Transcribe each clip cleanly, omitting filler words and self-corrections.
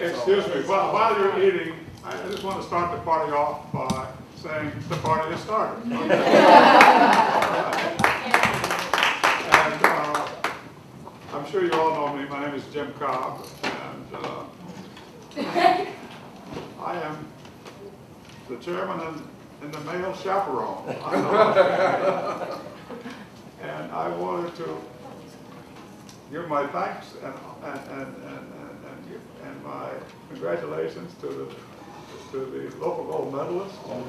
Excuse me, while you're eating, I just want to start the party off by saying the party has started. And I'm sure you all know me. My name is Jim Cobb, and I am the chairman and the male chaperone. And I wanted to give my thanks and my congratulations to the local gold medalists, and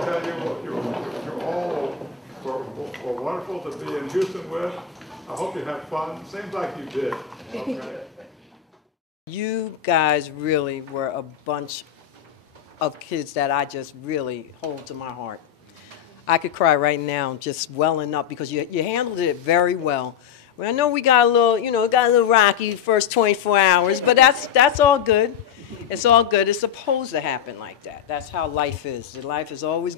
tell you you're all were wonderful to be in Houston with. I hope you had fun. Seems like you did. Okay. You guys really were a bunch of kids that I just really hold to my heart. I could cry right now just welling up because you handled it very well. Well, I know we got a little, rocky first 24 hours, but that's all good. It's all good. It's supposed to happen like that. That's how life is. Life is always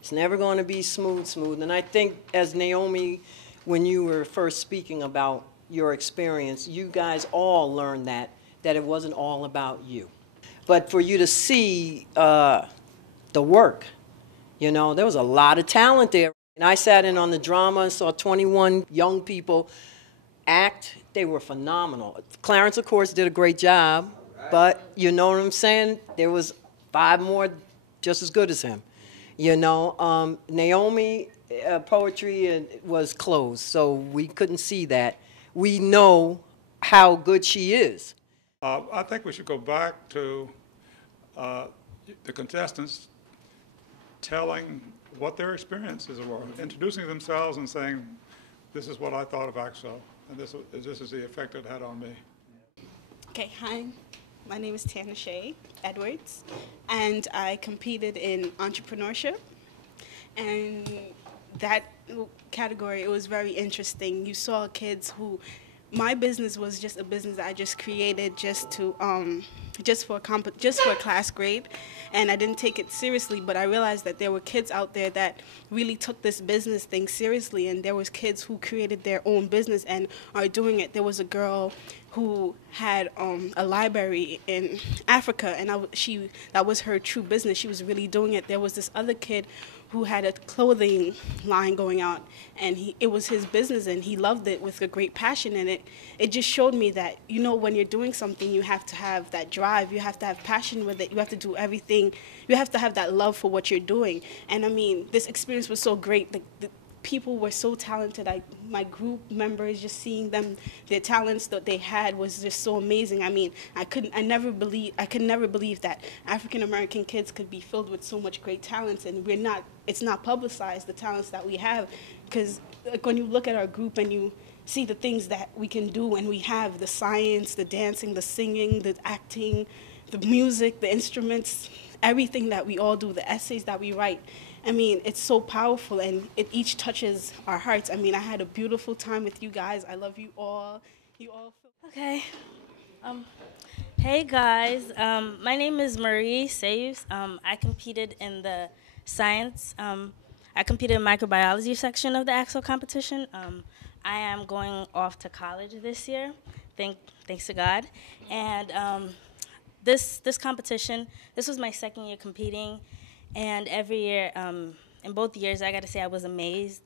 it's never going to be smooth. And I think as Naomi, when you were first speaking about your experience, you guys all learned that it wasn't all about you. But for you to see the work, there was a lot of talent there. And I sat in on the drama and saw 21 young people act. They were phenomenal. Clarence, of course, did a great job. But you know what I'm saying? There was 5 more just as good as him. Naomi, poetry was closed, so we couldn't see that. We know how good she is. I think we should go back to the contestants telling what their experiences were, introducing themselves and saying, this is what I thought of AXO, and this is the effect it had on me. Okay, hi. My name is Tana Shea Edwards, and I competed in entrepreneurship. And that category, it was very interesting. You saw kids who, my business was just a business that I just created just for a class grade, and I didn't take it seriously. But I realized that there were kids out there that really took this business thing seriously, and there was kids who created their own business and are doing it. There was a girl who had a library in Africa, and that was her true business. She was really doing it. There was this other kid who had a clothing line going out, and it was his business, and he loved it with a great passion. And it just showed me that, when you're doing something, you have to have that drive, you have to have passion with it, you have to do everything, you have to have that love for what you're doing. And I mean, this experience was so great. The people were so talented. My group members, just seeing them, their talents that they had was just so amazing. I mean, I could never believe that African American kids could be filled with so much great talents, and it's not publicized, the talents that we have, because when you look at our group and you see the things that we can do, and we have the science, the dancing, the singing, the acting, the music, the instruments, everything that we all do, the essays that we write. I mean, it's so powerful, and it each touches our hearts. I mean, I had a beautiful time with you guys. I love you all. Okay. Hey, guys. My name is Marie Sayus. I competed in the science. I competed in microbiology section of the AXO competition. I am going off to college this year, thanks to God. And this competition, this was my second year competing. And every year, in both years, I got to say I was amazed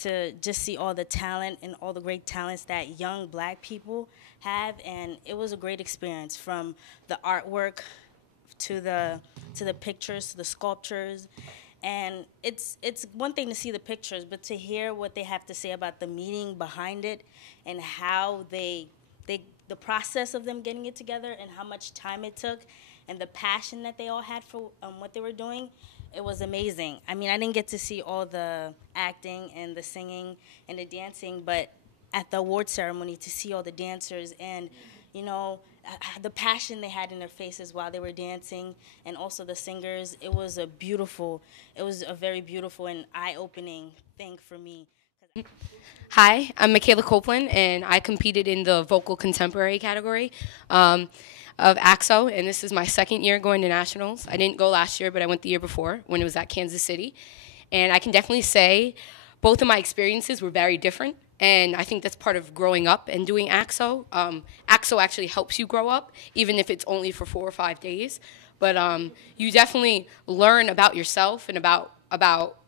to just see all the talent and all the great talents that young black people have. And it was a great experience, from the artwork to the pictures, to the sculptures. And it's one thing to see the pictures, but to hear what they have to say about the meaning behind it and how the process of them getting it together and how much time it took and the passion that they all had for what they were doing, it was amazing. I mean, I didn't get to see all the acting and the singing and the dancing, but at the award ceremony, to see all the dancers and, the passion they had in their faces while they were dancing, and also the singers, it was a very beautiful and eye-opening thing for me. Hi, I'm Michaela Copeland, and I competed in the vocal contemporary category of AXO, and this is my second year going to nationals. I didn't go last year, but I went the year before when it was at Kansas City. And I can definitely say both of my experiences were very different, And I think that's part of growing up and doing AXO. AXO actually helps you grow up, even if it's only for 4 or 5 days. But you definitely learn about yourself and about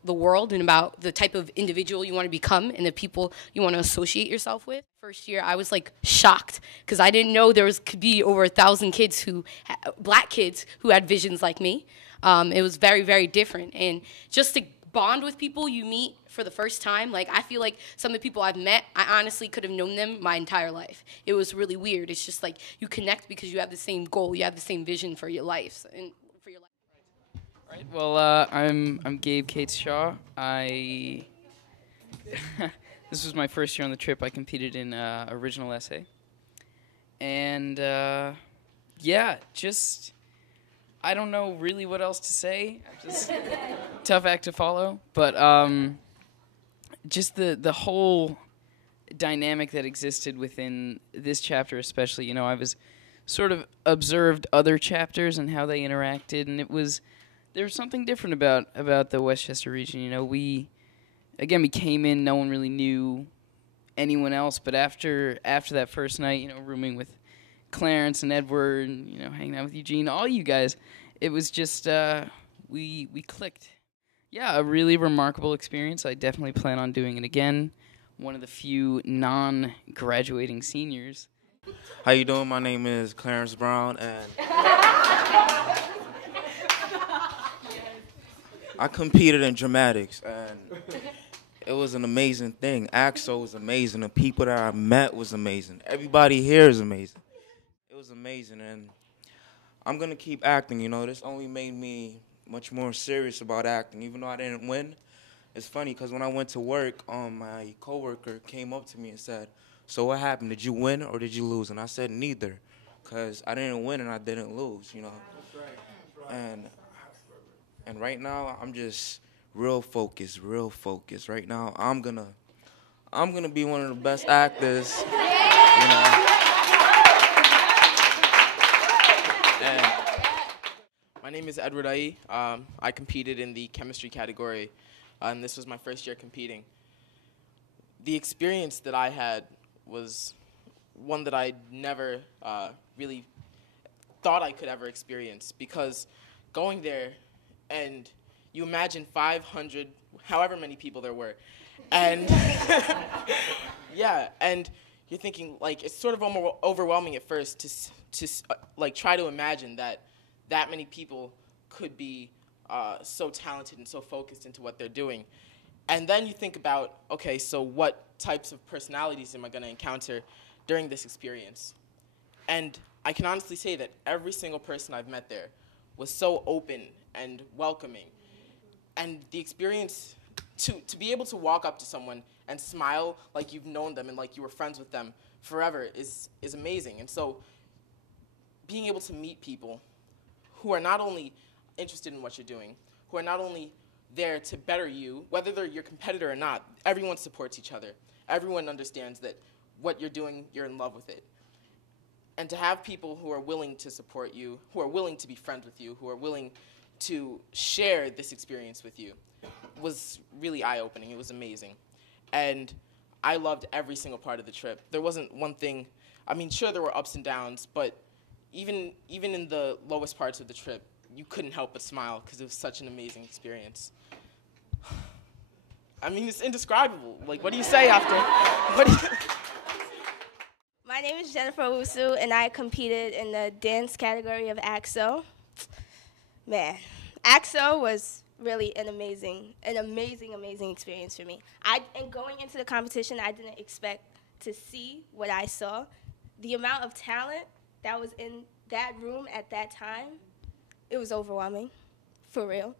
the world and about the type of individual you want to become and the people you want to associate yourself with. First year, I was like shocked because I didn't know could be over 1,000 kids black kids who had visions like me. It was very, very different. And just to bond with people you meet for the first time, like I feel like some of the people I've met, I honestly could have known them my entire life. It was really weird. It's just like you connect because you have the same goal, you have the same vision for your life and for your life. Right. Well, I'm Gabe Cates Shaw. This was my first year on the trip. I competed in original essay, and yeah, just I don't know really what else to say. Just tough act to follow, but just the whole dynamic that existed within this chapter, especially. You know, I was sort of observed other chapters and how they interacted, and there was something different about the Westchester region. You know, we came in, no one really knew anyone else, but after that first night, you know, rooming with Clarence and Edward, and, you know, hanging out with Eugene, all you guys, it was just we clicked. Yeah, a really remarkable experience. I definitely plan on doing it again. One of the few non-graduating seniors. How you doing? My name is Clarence Brown, and I competed in dramatics, and it was an amazing thing. AXO was amazing. The people that I met was amazing. Everybody here is amazing. It was amazing, and I'm going to keep acting, you know. This only made me much more serious about acting, even though I didn't win. It's funny, because when I went to work, my coworker came up to me and said, "So what happened? Did you win or did you lose?" And I said, "Neither," because I didn't win and I didn't lose, you know. That's right. That's right. And right now, I'm just real focused. Right now, I'm gonna be one of the best actors, you know. And my name is Edward Ai. I competed in the chemistry category, and this was my first year competing. The experience that I had was one that I never really thought I could ever experience, because going there, and you imagine 500, however many people there were, and yeah, and you're thinking, like, it's sort of overwhelming at first to like try to imagine that many people could be so talented and so focused into what they're doing. And then you think about, okay, so what types of personalities am I going to encounter during this experience? And I can honestly say that every single person I've met there was so open and welcoming. And the experience, to be able to walk up to someone and smile like you've known them and like you were friends with them forever is amazing. And so being able to meet people who are not only interested in what you're doing, who are not only there to better you, whether they're your competitor or not, everyone supports each other. Everyone understands that what you're doing, you're in love with it. And to have people who are willing to support you, who are willing to be friends with you, who are willing to share this experience with you was really eye-opening. It was amazing. And I loved every single part of the trip. There wasn't one thing, I mean, sure there were ups and downs, but even in the lowest parts of the trip, you couldn't help but smile because it was such an amazing experience. I mean, it's indescribable. Like, what do you say after? My name is Jennifer Owusu, and I competed in the dance category of AXO. Man, AXO was really an amazing experience for me. And going into the competition, I didn't expect to see what I saw. The amount of talent that was in that room at that time, it was overwhelming, for real.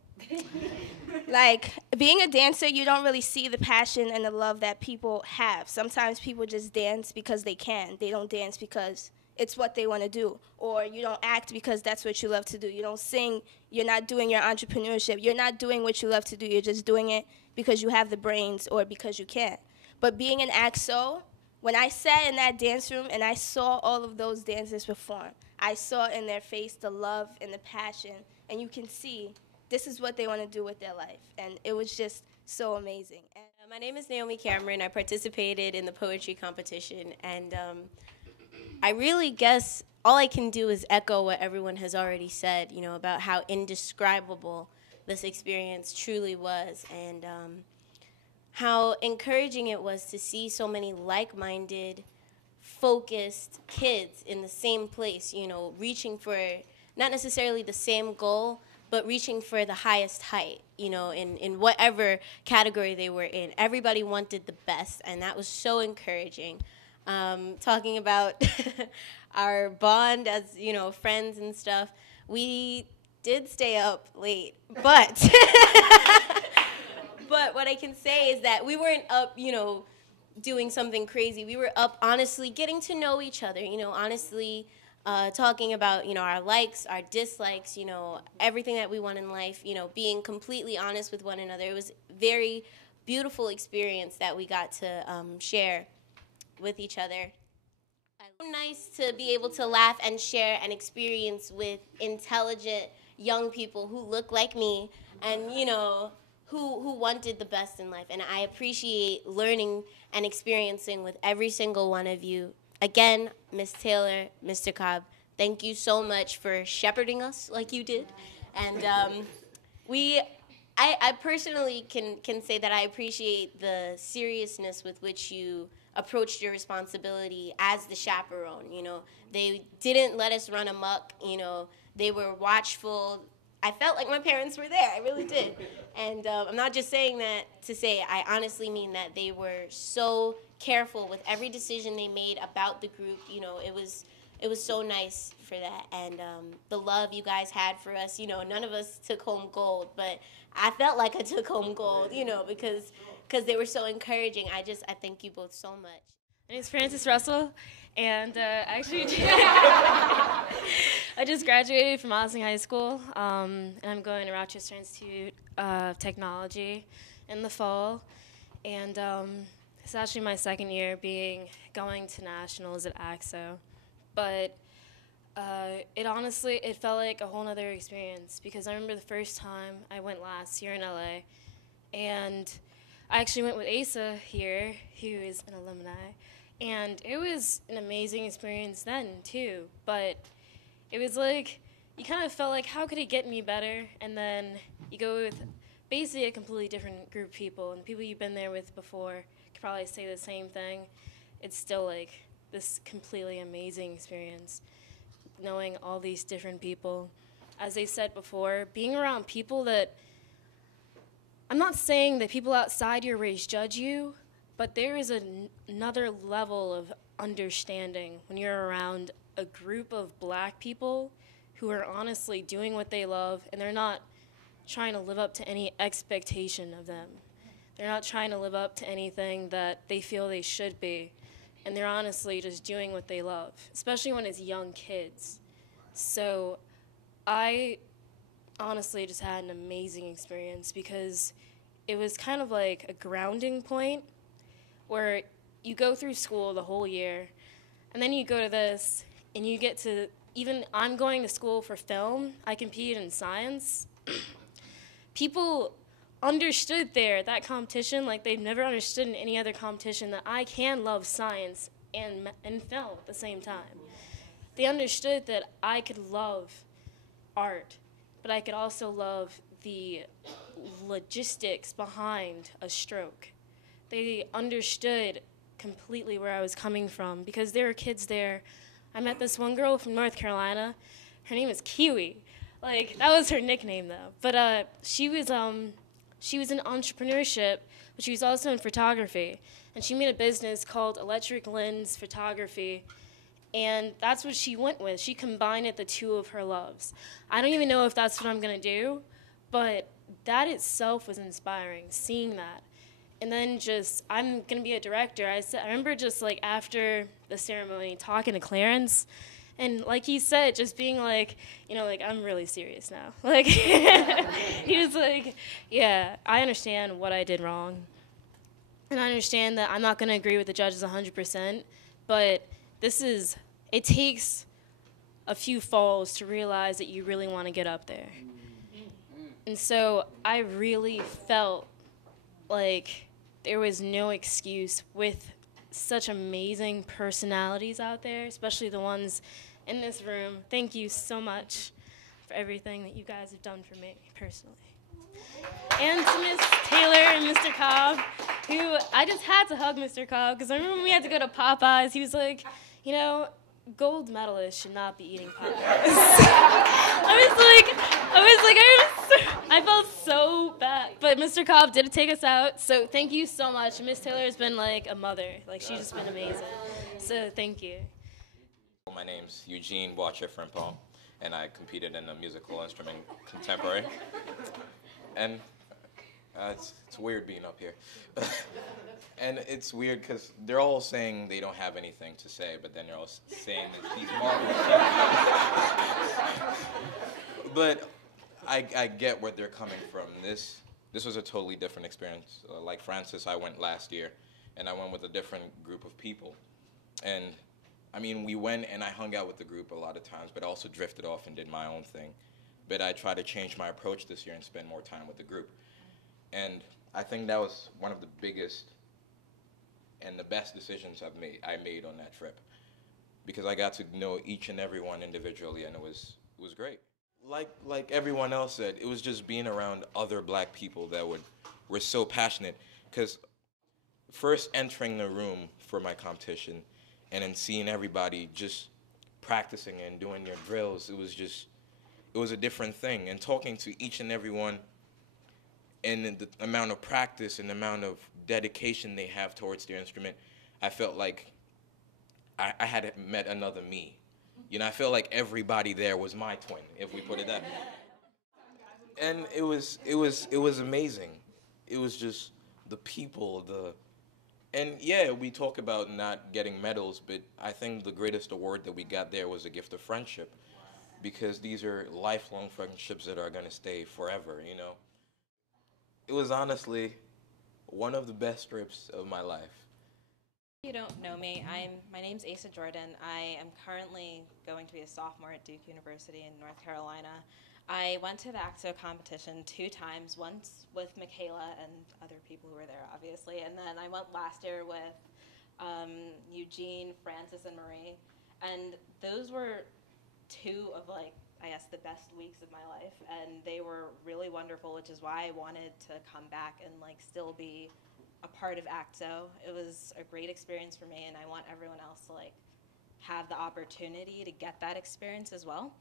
Like, being a dancer, you don't really see the passion and the love that people have. Sometimes people just dance because they can. They don't dance because it's what they want to do. Or you don't act because that's what you love to do. You don't sing. You're not doing your entrepreneurship. You're not doing what you love to do. You're just doing it because you have the brains or because you can. But being an AXO, when I sat in that dance room and I saw all of those dancers perform, I saw in their face the love and the passion, and you can see this is what they want to do with their life. And it was just so amazing. And My name is Naomi Cameron. I participated in the poetry competition, and I really guess all I can do is echo what everyone has already said, you know, about how indescribable this experience truly was, and how encouraging it was to see so many like-minded, focused kids in the same place, you know, reaching for not necessarily the same goal, but reaching for the highest height, you know, in whatever category they were in. Everybody wanted the best, and that was so encouraging. Talking about our bond as, you know, friends and stuff, we did stay up late, but but what I can say is that we weren't up, you know, doing something crazy. We were up honestly getting to know each other, you know, honestly talking about, you know, our likes, our dislikes, you know, everything that we want in life, you know, being completely honest with one another. It was a very beautiful experience that we got to share with each other. It's nice to be able to laugh and share an experience with intelligent young people who look like me and, you know, who wanted the best in life. And I appreciate learning and experiencing with every single one of you. Again, Ms. Taylor, Mr. Cobb, thank you so much for shepherding us like you did. And I personally can say that I appreciate the seriousness with which you approached your responsibility as the chaperone. You know, they didn't let us run amok. You know, they were watchful. I felt like my parents were there. I really did. And I'm not just saying that to say, I honestly mean that they were so careful with every decision they made about the group. You know, it was so nice for that. And the love you guys had for us, you know, none of us took home gold, but I felt like I took home gold, you know, because they were so encouraging. I thank you both so much. My name is Frances Russell, and actually, I just graduated from Osling High School, and I'm going to Rochester Institute of Technology in the fall. And it's actually my second year going to nationals at AXO. But it felt like a whole nother experience, because I remember the first time I went last year in LA, and I actually went with Asa here, who is an alumni, and it was an amazing experience then too. But it was like, you kind of felt like, how could it get any better? And then you go with basically a completely different group of people, and the people you've been there with before could probably say the same thing. It's still like this completely amazing experience, knowing all these different people. As they said before, being around people that, I'm not saying that people outside your race judge you, but there is another level of understanding when you're around a group of black people who are honestly doing what they love, and they're not trying to live up to any expectation of them. They're not trying to live up to anything that they feel they should be, and they're honestly just doing what they love, especially when it's young kids. So I honestly just had an amazing experience, because it was kind of like a grounding point where you go through school the whole year, and then you go to this, and you get to, even I'm going to school for film. I competed in science. People understood there at that competition like they've never understood in any other competition, that I can love science and film at the same time. They understood that I could love art, but I could also love the logistics behind a stroke. They understood completely where I was coming from, because there were kids there. I met this one girl from North Carolina. Her name is Kiwi. Like, that was her nickname, though. But she was in entrepreneurship, but she was also in photography. And she made a business called Electric Lens Photography. And that's what she went with. She combined the two of her loves. I don't even know if that's what I'm going to do, but that itself was inspiring, seeing that. And then I'm going to be a director. I remember just like after the ceremony talking to Clarence, and like he said, just being like, you know, like, I'm really serious now. Like, he was like, yeah, I understand what I did wrong. And I understand that I'm not going to agree with the judges 100%, but it takes a few falls to realize that you really want to get up there. And so I really felt like there was no excuse with such amazing personalities out there, especially the ones in this room. Thank you so much for everything that you guys have done for me personally. And to Miss Taylor and Mr. Cobb, who I just had to hug Mr. Cobb, because I remember when we had to go to Popeyes, he was like, you know, gold medalists should not be eating Popeyes. I felt so bad. But Mr. Cobb did take us out, so thank you so much. Miss Taylor has been like a mother. Like, she's just been amazing. So thank you. My name's Eugene Boache Frimpong, and I competed in the musical instrument contemporary. And it's weird being up here. And it's weird because they're all saying they don't have anything to say, but then they're all saying that these marvelous things. But I get where they're coming from. This was a totally different experience. Like Francis, I went last year, and I went with a different group of people. And I mean, we went and I hung out with the group a lot of times, but I also drifted off and did my own thing. But I tried to change my approach this year and spend more time with the group. And I think that was one of the biggest and the best decisions I made on that trip, because I got to know each and every one individually, and it was great. Like everyone else said, it was just being around other black people that were so passionate. Because first entering the room for my competition, and then seeing everybody just practicing and doing their drills, it was a different thing. And talking to each and every one, and the amount of practice and the amount of dedication they have towards their instrument, I felt like I had met another me. You know, I felt like everybody there was my twin, if we put it that way. And it was amazing. It was just the people, and yeah, we talk about not getting medals, but I think the greatest award that we got there was a gift of friendship, because these are lifelong friendships that are going to stay forever, you know. It was honestly one of the best trips of my life. If you don't know me, my name's Asa Jordan. I am currently going to be a sophomore at Duke University in North Carolina. I went to the ACTO competition 2 times, once with Michaela and other people who were there, obviously, and then I went last year with Eugene, Francis, and Marie, and those were 2 of, like, I guess, the best weeks of my life, and they were really wonderful, which is why I wanted to come back and, like, still be a part of ACTO. It was a great experience for me, and I want everyone else to, like, have the opportunity to get that experience as well.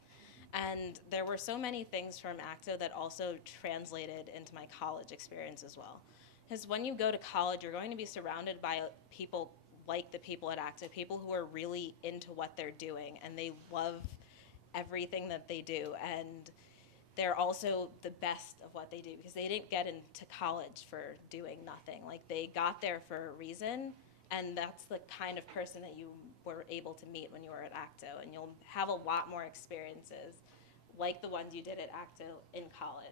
And there were so many things from ACTO that also translated into my college experience as well. Because when you go to college, you're going to be surrounded by people like the people at ACTO, people who are really into what they're doing, and they love everything that they do, and they're also the best of what they do, because they didn't get into college for doing nothing. Like, they got there for a reason, and that's the kind of person that you were able to meet when you were at ACTO, and you'll have a lot more experiences like the ones you did at ACTO in college.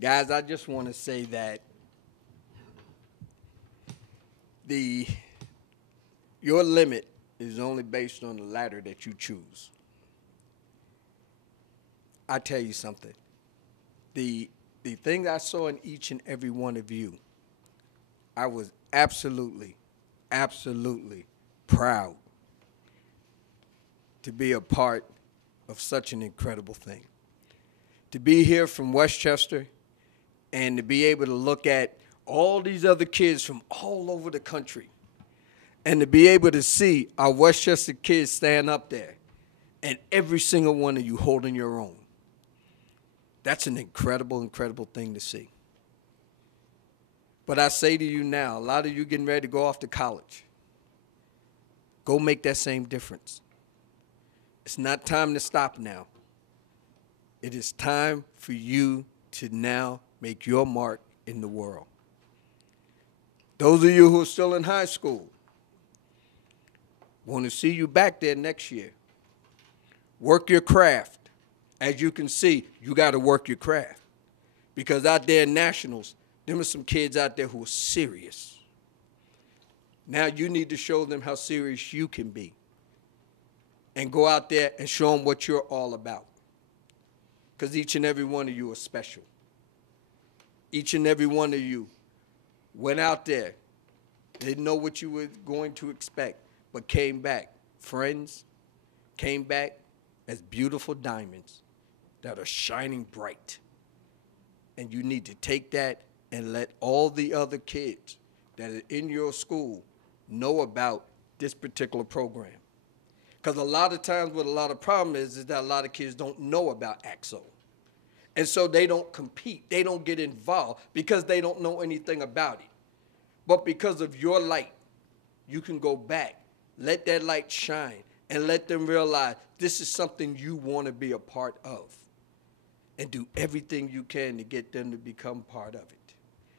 Guys, I just want to say that your limit is only based on the ladder that you choose. I tell you something. The thing I saw in each and every one of you, I was absolutely proud to be a part of such an incredible thing. To be here from Westchester and to be able to look at all these other kids from all over the country, and to be able to see our Westchester kids stand up there, and every single one of you holding your own. That's an incredible thing to see. But I say to you now, a lot of you getting ready to go off to college, go make that same difference. It's not time to stop now. It is time for you to now make your mark in the world. Those of you who are still in high school, want to see you back there next year. Work your craft. As you can see, you got to work your craft. Because out there in nationals, there are some kids out there who are serious. Now you need to show them how serious you can be. And go out there and show them what you're all about. Because each and every one of you are special. Each and every one of you went out there, didn't know what you were going to expect, but came back. Friends came back as beautiful diamonds that are shining bright. And you need to take that and let all the other kids that are in your school know about this particular program. Because a lot of times what a lot of problem is that a lot of kids don't know about AXO. And so they don't compete. They don't get involved because they don't know anything about it. But because of your light, you can go back, let that light shine, and let them realize this is something you want to be a part of. And do everything you can to get them to become part of it.